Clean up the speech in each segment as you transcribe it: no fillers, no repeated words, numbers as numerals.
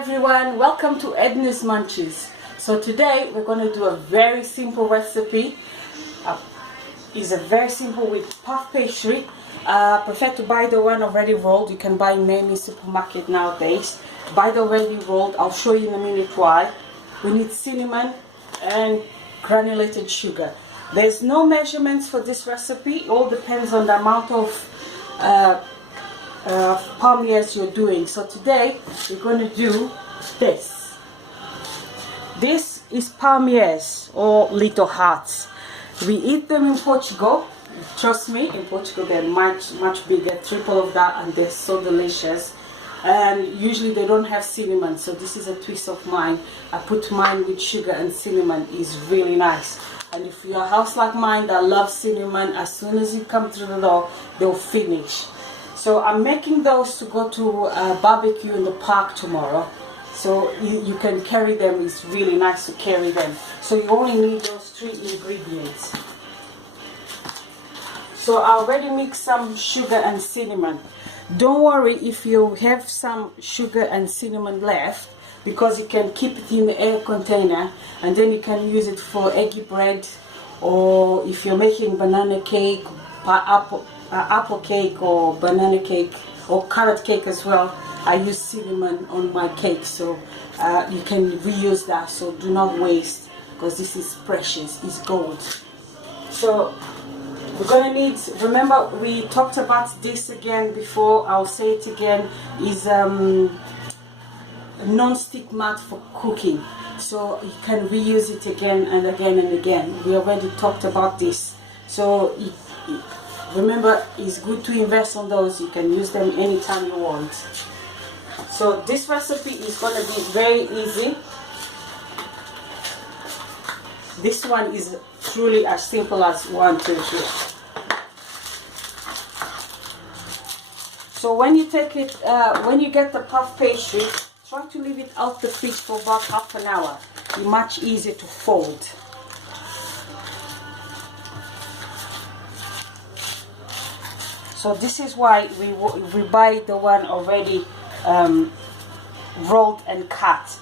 everyone, welcome to Edna's Munchies. So today we're going to do a very simple recipe. It's a very simple with puff pastry. Prefer to buy the one already rolled. You can buy in any supermarket nowadays. Buy the already rolled. I'll show you in a minute why. We need cinnamon and granulated sugar. There's no measurements for this recipe. It all depends on the amount of palmiers you're doing. So today we're going to do this. This is palmiers, or little hearts. We eat them in Portugal. Trust me, in Portugal they're much bigger, triple of that, and they're so delicious. And usually they don't have cinnamon, so this is a twist of mine. I put mine with sugar and cinnamon. Is really nice. And if you're a house like mine that loves cinnamon, as soon as you come through the door, they'll finish. So I'm making those to go to a barbecue in the park tomorrow. So you can carry them. It's really nice to carry them. So you only need those 3 ingredients. So I already mixed some sugar and cinnamon. Don't worry if you have some sugar and cinnamon left, because you can keep it in the air container and then you can use it for eggy bread, or if you're making banana cake, apple cake or banana cake or carrot cake as well. I use cinnamon on my cake, so you can reuse that. So do not waste, because this is precious, it's gold. So we're gonna need, remember we talked about this again before, I'll say it again, is a non-stick mat for cooking, so you can reuse it again and again and again. We already talked about this, so remember, it's good to invest on those. You can use them anytime you want. So this recipe is going to be very easy. This one is truly as simple as 1, 2, 3. So when you take it, when you get the puff pastry, try to leave it out the fridge for about half an hour. It's much easier to fold. So this is why we buy the one already rolled and cut.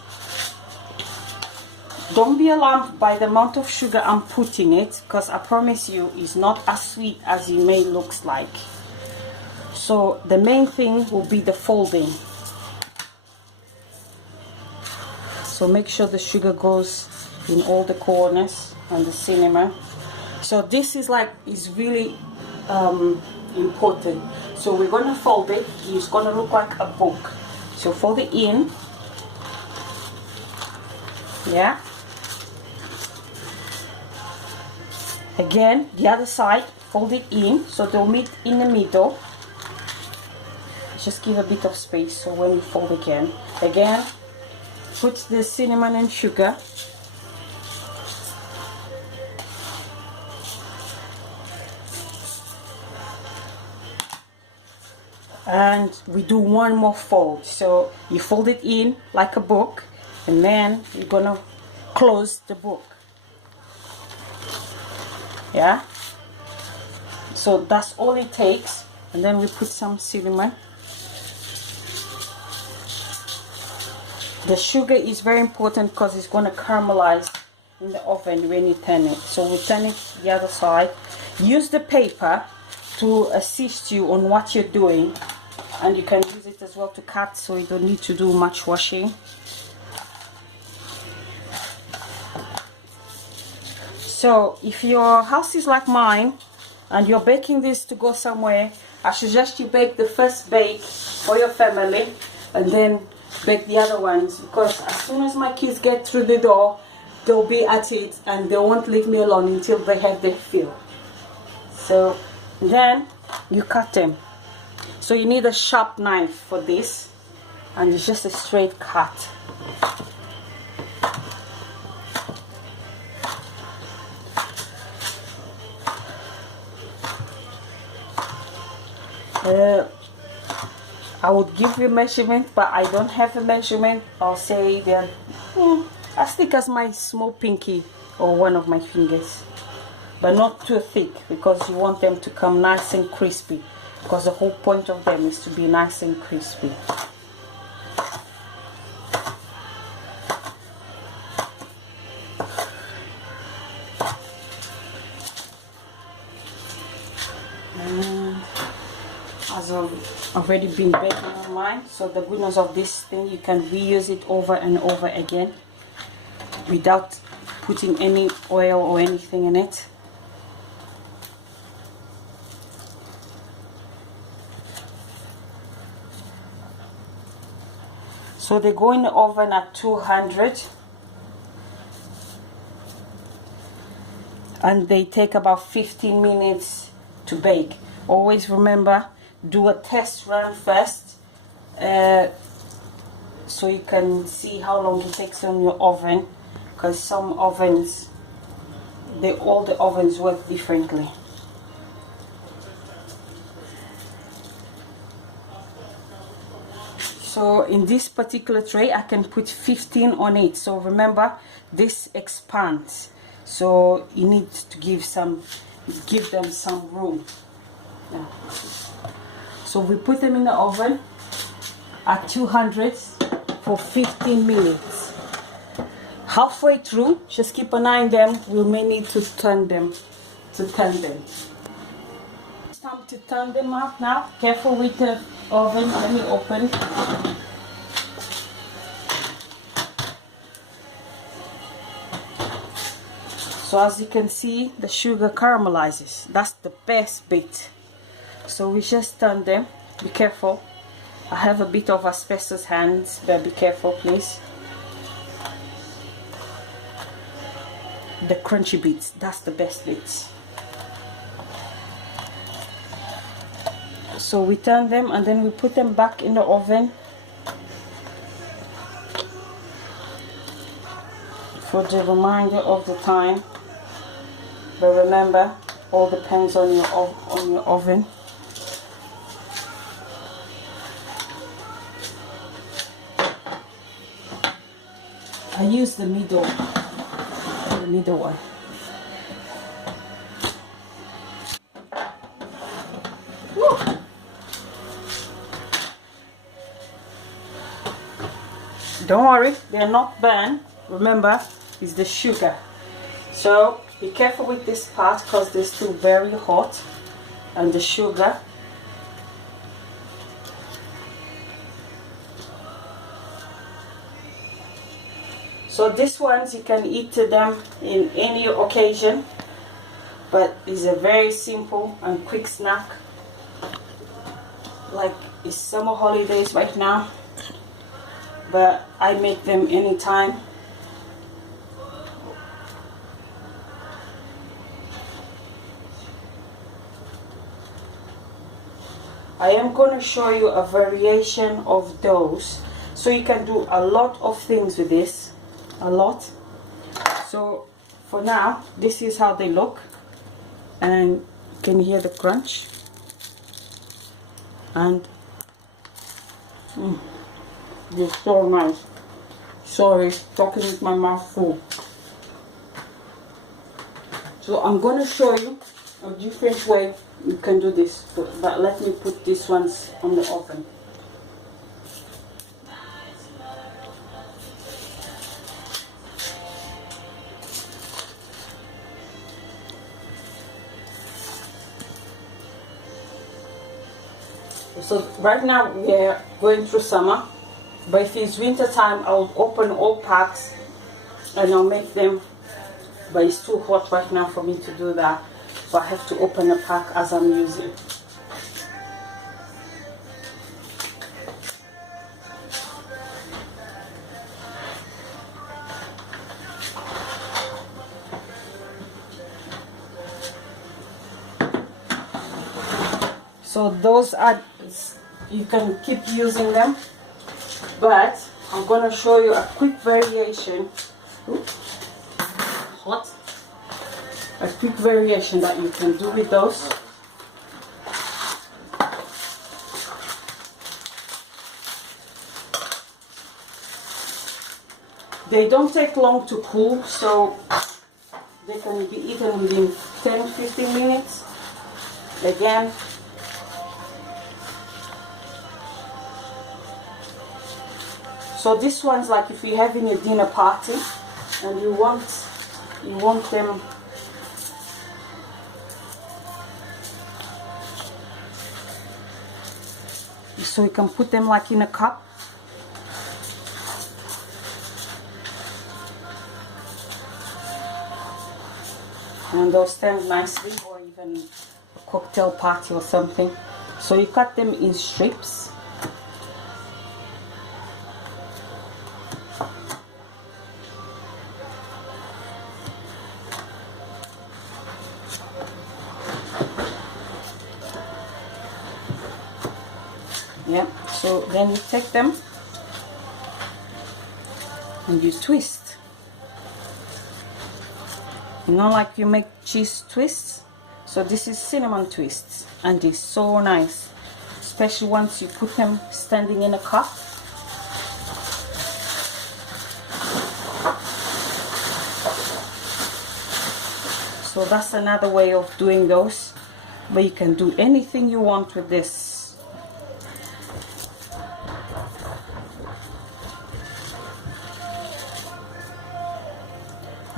Don't be alarmed by the amount of sugar I'm putting it, because I promise you it's not as sweet as it may looks like. So the main thing will be the folding. So make sure the sugar goes in all the corners and the cinnamon. So this is really important. So we're going to fold it. It's going to look like a book. So fold it in. Yeah. Again, the other side, fold it in so they'll meet in the middle. Just give a bit of space so when you fold again, put the cinnamon and sugar. And we do one more fold. So you fold it in like a book, and then you're gonna close the book. Yeah, so that's all it takes. And then we put some cinnamon. The sugar is very important because it's going to caramelize in the oven when you turn it. So we turn it the other side. Use the paper to assist you on what you're doing, and you can use it as well to cut, so you don't need to do much washing. So if your house is like mine and you're baking this to go somewhere, I suggest you bake the first bake for your family and then bake the other ones, because as soon as my kids get through the door, they'll be at it and they won't leave me alone until they have their fill. So then you cut them. So you need a sharp knife for this, and it's just a straight cut. I would give you a measurement, but I don't have a measurement. I'll say they're as thick as my small pinky or one of my fingers, but not too thick, because you want them to come nice and crispy, because the whole point of them is to be nice and crispy. has already been baking on mine. So the goodness of this thing, you can reuse it over and over again without putting any oil or anything in it. So they go in the oven at 200 and they take about 15 minutes to bake. Always remember, do a test run first so you can see how long it takes on your oven, because some ovens, all the ovens work differently. So in this particular tray I can put 15 on it. So remember, this expands, so you need to give them some room. Yeah. So we put them in the oven at 200 for 15 minutes. Halfway through, just keep an eye on them. We may need to turn them. It's time to turn them up now. Careful with the oven. Let me open. So as you can see, the sugar caramelizes. That's the best bit. So we just turn them. Be careful. I have a bit of asbestos hands, but be careful please. The crunchy bits, that's the best bits. So we turn them and then we put them back in the oven for the remainder of the time. But remember, all depends on your oven. I use the middle one. Woo. Don't worry, they're not burned. Remember, it's the sugar. So be careful with this part because they're still very hot, and the sugar. So these ones you can eat them in any occasion, but it's a very simple and quick snack. Like it's summer holidays right now, but I make them anytime. I am going to show you a variation of those, so you can do a lot of things with this. A lot. So for now, this is how they look, and you can hear the crunch, and they're so nice. Sorry, talking with my mouth full. So I'm going to show you a different way you can do this, but let me put these ones on the oven. So right now we are going through summer, but if it's winter time, I'll open all packs and I'll make them, but it's too hot right now for me to do that, so I have to open a pack as I'm using. So those are, you can keep using them, but I'm going to show you a quick variation. Hot. A quick variation that you can do with those. They don't take long to cool, so they can be eaten within 10-15 minutes. Again, so this one's like if you're having a dinner party and you want them So you can put them like in a cup. And they'll stand nicely, or even a cocktail party or something. So you cut them in strips. Yeah, so then you take them and you twist. You know, like you make cheese twists. So this is cinnamon twists, and it's so nice, especially once you put them standing in a cup. So that's another way of doing those, but you can do anything you want with this.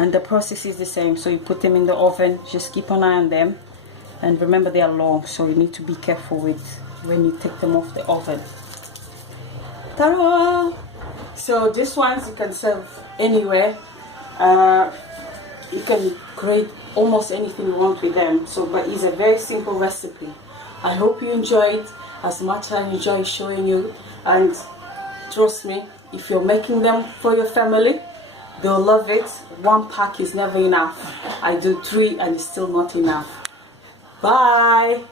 And the process is the same. So you put them in the oven, just keep an eye on them, and remember they are long, so you need to be careful with when you take them off the oven. Ta-da! So these ones you can serve anywhere. You can create almost anything you want with them. So, but it's a very simple recipe. I hope you enjoyed as much as I enjoy showing you, and trust me, if you're making them for your family, they'll love it. One pack is never enough. I do 3 and it's still not enough. Bye.